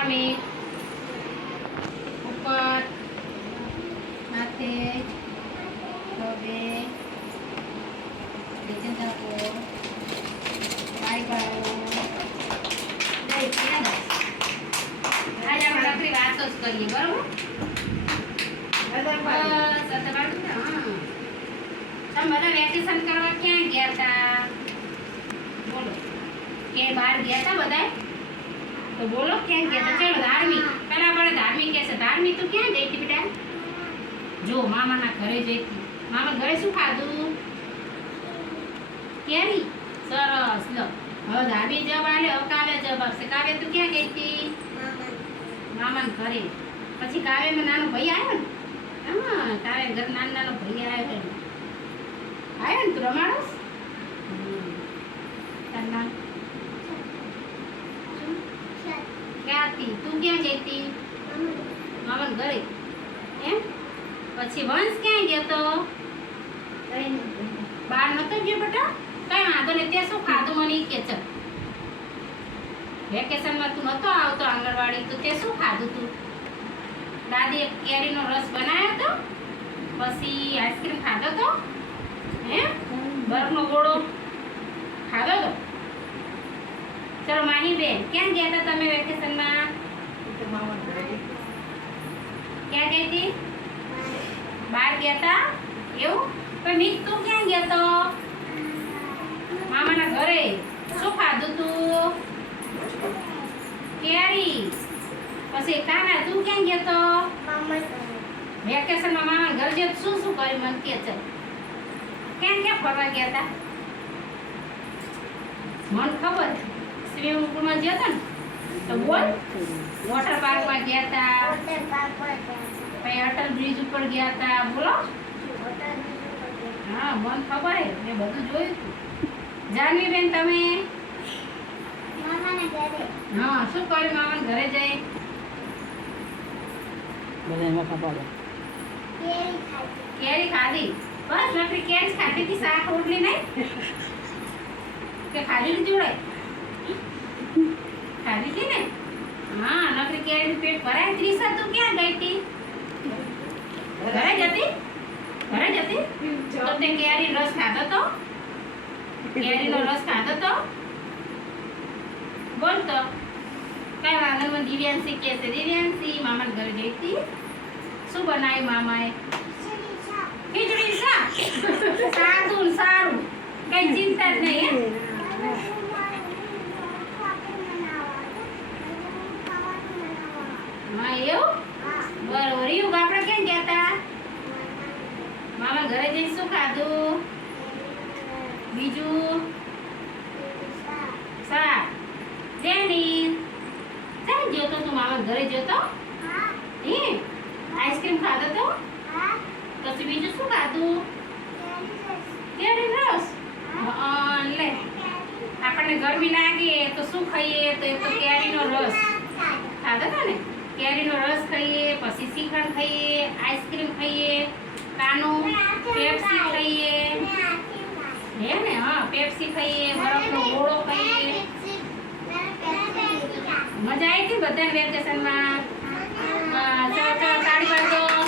સામે ઉપર. માથે નીચે ચાપો આઈબ્રો જય આજે આપણે વાતો જ કરીએ બરોબર? બસ. તમે બધા વેકેશન કરવા ક્યાં ગયા હતા બોલો. કે બહાર ગયા હતા બધા તો બોલો ક્યાં ગયા તો ચલો ધાર્મિક. પેલા આપણે ધાર્મિક કહેશે. ધાર્મિક તું ક્યાં ગઈ હતી બેટા? જો, મામાના ઘરે જઈ હતી. મામા ઘરે શું ખાધું? કેરી. સરસ, લો. હવે ધાર્મિક જવાબ આલે, હવે કાવ્ય જવાબ આપશે. કાવ્ય તું ક્યાં ગઈ હતી? મામાના ઘરે. પછી કાવ્યમાં નાનો ભાઈ આવ્યો ને? હા કાવ્ય ઘર નાનો નાનો ભાઈ આવ્યો આવ્યો ને તું રમાડસ તારું નામ શું? હતી તું ક્યાં હતી મામાના ઘરે એમ? પછી વંશ ક્યાં ગયો તો? બહાર નતો ગયો બેટા? કઈ વાંધો નહીં. તે શું ખાધું મને કે ચલ વેકેશનમાં તું નતો આવતો આંગણવાડી. તો તે શું ખાધું તું? દાદીએ કેરીનો રસ બનાવ્યો તો? પછી આઈસ્ક્રીમ ખાધો તો? હે? બરફનો ગોળો ખાધો તો? ચલો માહી બેન ક્યાં ગયા હતા તમે વેકેશનમાં? ક્યાં ગઈ હતી બહાર ગયા હતા એવું? પણ મિત તું ક્યાં ગયો તો? મામાના ઘરે. શું ખાધું તું? કેરી. પછી કાના, તું ક્યાં ગયો તો? વેકેશનમાં મામા ઘર જે શું શું કર્યું? મને કે છે. ક્યાં ક્યાં ફરવા ગયા હતા મને ખબર સ્વિમિંગ પુલમાં ગયા હતા ને તો બોલ. વોટર પાર્કમાં ગયા હતા પછી અટલ બ્રિજ ઉપર ગયા હતા બોલો. હા મને ખબર હે. મેં બધું જોયું હતું જાનવી બેન તમે હા શું કર્યું મામાને ઘરે જઈ? બધામાં ખબર કેરી ખાધી. બસ નકરી કેરી ખાધી હતી શાક રોટલી નહીં. કે ખાધી જોડે? ખાધી ને? હા નકરી કેરી પેટ ભરાય. ત્રીસા તું ક્યાં ગઈ હતી? ઘરે જતી? ઘરે જતી? તો તે કેરી રસ ખાધો તો? કેરીનો રસ ખાધો તો? બોલ તો. કઈ વાંધો નહીં, મને દિવ્યાંશી કે છે દિવ્યાંશી મામાના ઘરે ગઈ હતી. શું બનાવ્યું મામાએ? ખીચડી શાક. સાદું ને સારું કઈ ચિંતા જ નહીં હે હા એવું બરોબર. એવું આપણે ગયા હતા મામા ઘરે જઈને શું ખાધું? બીજું? શાક. જેની? ક્યાં ગયો તો મામા ઘરે ગયો તો આઈસ્ક્રીમ ખાધો તો? પછી બીજું શું ખાધું? કેરી રસ. લે. આપણને ગરમી લાગે તો શું ખાઈએ? તો એ તો કેરીનો રસ. કેરીનો રસ ખાઈએ, પછી શ્રીખંડ ખાઈએ, આઈસ્ક્રીમ ખાઈએ, કાનું, પેપ્સી ખાઈએ. હે ને? હા, પેપ્સી ખાઈએ, બરફનો ગોળો ખાઈએ. મજા આવી હતી બધાને વેકેશનમાં? ચલો ચલો, તાળી પાડો